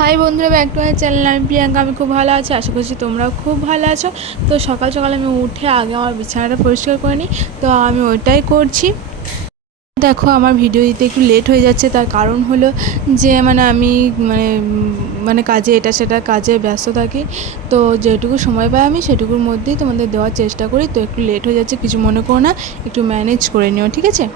High বন্ধুরা, back to my channel. আমি প্রিয়াঙ্কা। আমি খুব ভালো আছি, আশা করছি তোমরাও খুব ভালো আছো। তো সকাল সকাল আমি উঠে আগে আমার বিছানাটা পরিষ্কার করে নিই, তো আমি ওইটাই করছি। দেখো, আমার ভিডিও দিতে একটু লেট হয়ে যাচ্ছে, তার কারণ হলো যে আমি মানে মানে কাজে এটা সেটা কাজে ব্যস্ত থাকি। তো যেটুকু সময় পাই আমি সেটুকুর মধ্যেই তোমাদের দেওয়ার চেষ্টা করি। তো একটু লেট হয়ে যাচ্ছে, কিছু মনে করো না, একটু ম্যানেজ করে নিও, ঠিক আছে?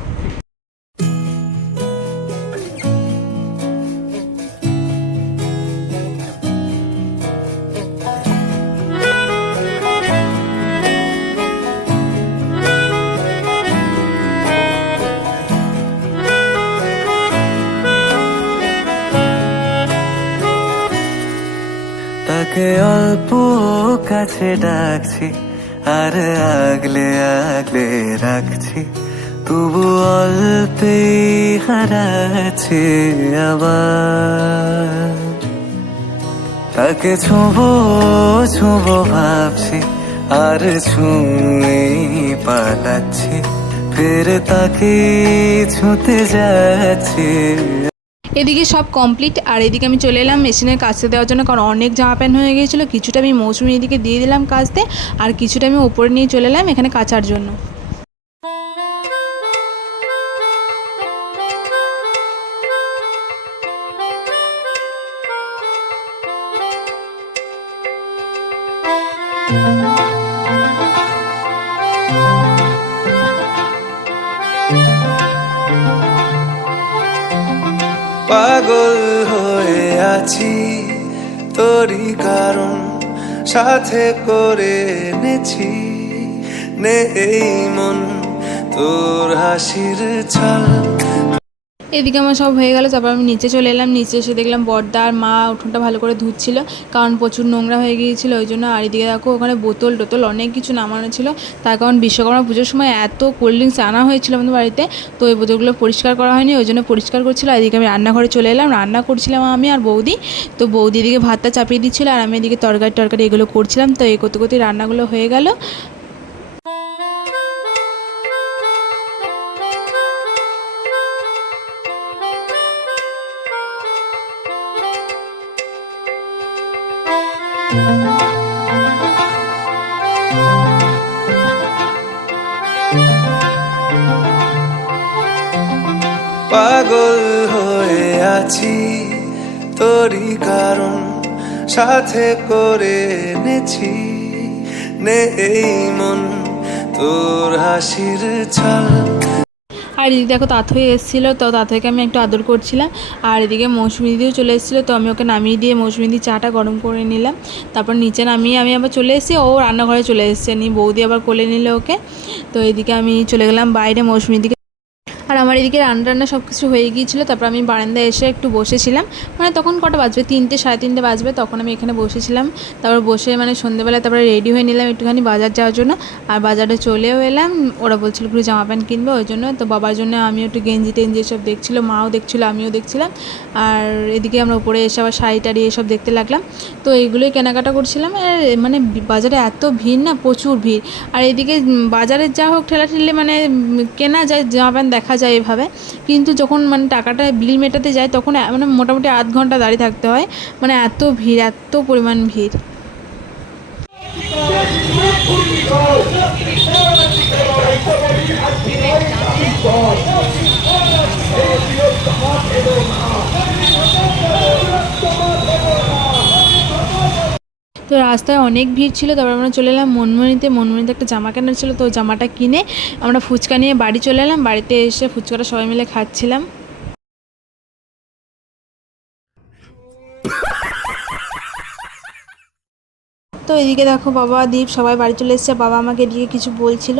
তাকে অল্প কাছে ডাকছি আর আগলে আগলে রাখছি, তবু অল্পেই হারাচ্ছে আবার। তাকে ছোঁবো ছোঁবো ভাবছি আর ছুঁয়েই পালাচ্ছি, ফের তাকে ছুঁতে যাচ্ছি। এদিকে সব কমপ্লিট, আর এদিকে আমি চলে এলাম মেশিনের কাচতে দেওয়ার জন্য, কারণ অনেক জামা প্যান্ট হয়ে গিয়েছিলো। কিছুটা আমি মৌসুমি এদিকে দিয়ে দিলাম কাচতে, আর কিছুটা আমি ওপরে নিয়ে চলে এলাম এখানে কাচার জন্য। পাগল হয়ে আছি তোরই কারণ, সাথে করে এনেছি নেই মন তোর হাসির ছল। এদিকে আমার সব হয়ে গেল, তারপর আমি নিচে চলে এলাম। নিচে এসে দেখলাম বড়দা আর মা উঠোনটা ভালো করে ধুচ্ছিল, কারণ প্রচুর নোংরা হয়ে গিয়েছিলো ওই জন্য। আর এদিকে দেখো, ওখানে বোতল টোতল অনেক কিছু নামানো ছিল, তার কারণ বিশ্বকর্মা পুজোর সময় এত কোল্ড ড্রিঙ্কস আনা হয়েছিল আমাদের বাড়িতে, তো ওই বোতলগুলো পরিষ্কার করা হয়নি, ওই জন্য পরিষ্কার করছিল। এদিকে আমি রান্নাঘরে চলে এলাম, রান্না করছিলাম আমি আর বৌদি। তো বৌদি এদিকে ভাতটা চাপিয়ে দিচ্ছিলো, আর আমি এদিকে তরকারি এগুলো করছিলাম। তো এই করতে করতে রান্নাগুলো হয়ে গেল। পাগল হয়ে আছি তোরই কারণ, সাথে করে এনেছি নেই মন তোর হাসির ছল। আর এদিকে দেখো, তাথই এসেছিলো, তো তাথইকে আমি একটু আদর করছিলাম। আর এদিকে মৌসুমি দিদিও চলে এসেছিলো, তো আমি ওকে নামিয়ে দিয়ে মৌসুমি দিদি চাটা গরম করে নিলাম। তারপর নিচে নামিয়ে আমি আবার চলে এসেছি, ও রান্নাঘরে চলে এসেছে, বৌদি আবার কোলে নিল ওকে। তো এদিকে আমি চলে গেলাম বাইরে মৌসুমি দিকে। আর আমার এদিকে রান্না সব কিছু হয়ে গিয়েছিলো। তারপর আমি বারান্দায় এসে একটু বসেছিলাম, তখন কটা বাজবে, 3টে সাড়ে 3টে বাজবে, তখন আমি এখানে বসেছিলাম। তারপর বসে সন্ধ্যেবেলায় তারপরে রেডি হয়ে নিলাম একটুখানি বাজার যাওয়ার জন্য। আর বাজারে চলেও এলাম, ওরা বলছিল একটু জামা প্যান্ট কিনবে, ওই জন্য। তো বাবার জন্য আমি একটু গেঞ্জি টেঞ্জি এসব দেখছিলো, মাও দেখছিলো, আমিও দেখছিলাম। আর এদিকে আমরা উপরে এসে আবার শাড়ি টাড়ি এসব দেখতে লাগলাম। তো এইগুলোই কেনাকাটা করছিলাম। আর বাজারে এত ভিড় না, প্রচুর ভিড়। আর এদিকে বাজারে যা হোক ঠেলা ঠেলে কেনা যায়, জামা প্যান্ট দেখা যায় এভাবে, কিন্তু যখন টাকাটা বিল মেটাতে যায় তখন মোটামুটি আধ ঘন্টা দাঁড়িয়ে থাকতে হয়, এত ভিড়, এত পরিমাণ ভিড়। তো রাস্তায় অনেক ভিড় ছিল। তারপর আমরা চলে এলাম মনমনিতে একটা জামা কেনার ছিল, তো জামাটা কিনে আমরা ফুচকা নিয়ে বাড়ি চলে এলাম। বাড়িতে এসে ফুচকাটা সবাই মিলে খাচ্ছিলাম। তো এদিকে দেখো, বাবা দীপ সবাই বাড়ি চলে এসেছে। বাবা আমাকে এদিকে কিছু বলছিল,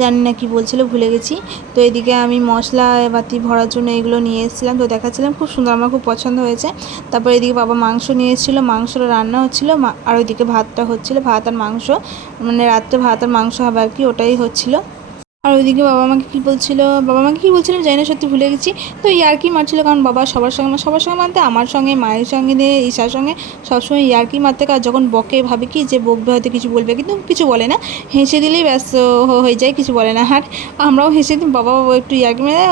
জানি না কি বলছিল, ভুলে গেছি। তো এদিকে আমি মশলা বাতি ভরার জন্য এগুলো নিয়ে এসেছিলাম, তো দেখাচ্ছিলাম, খুব সুন্দর, আমার খুব পছন্দ হয়েছে। তারপর এদিকে বাবা মাংস নিয়ে এসেছিলো, মাংসটা রান্না হচ্ছিলো। আর ওইদিকে ভাতটা হচ্ছিলো, ভাত আর মাংস, রাত্রে ভাত আর মাংস হবে আর কি, ওটাই হচ্ছিলো। আর ওইদিকে বাবা আমাকে কী বলছিল, জানি না, সত্যি ভুলে গেছি। তো ইয়ার্কি মারছিল, কারণ বাবা সবার সঙ্গে মারতে, আমার সঙ্গে, মায়ের সঙ্গে দিয়ে, ঈশার সঙ্গে সবসময় ইয়ার্কি মারতে। আর যখন বকে ভাবে কি যে বকবে, হয়তো কিছু বলবে, কিন্তু কিছু বলে না, হেসে দিলেই ব্যাস হয়ে যায়, কিছু বলে না। আর আমরাও হেসে দিই, বাবা একটু ইয়ার্কি মেরে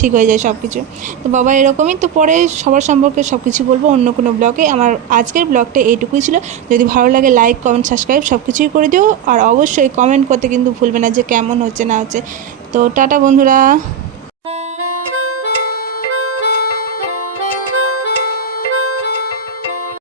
ঠিক হয়ে যায় সব কিছু। তো বাবা এরকমই। তো পরে সবার সম্পর্কে সব কিছু বলবো অন্য কোনো ব্লগে। আমার আজকের ব্লগটা এইটুকুই ছিল। যদি ভালো লাগে লাইক, কমেন্ট, সাবস্ক্রাইব সব কিছুই করে দিও। আর অবশ্যই কমেন্ট করতে কিন্তু ভুলবে না যে কেমন হচ্ছে না হচ্ছে। তো টাটা বন্ধুরা।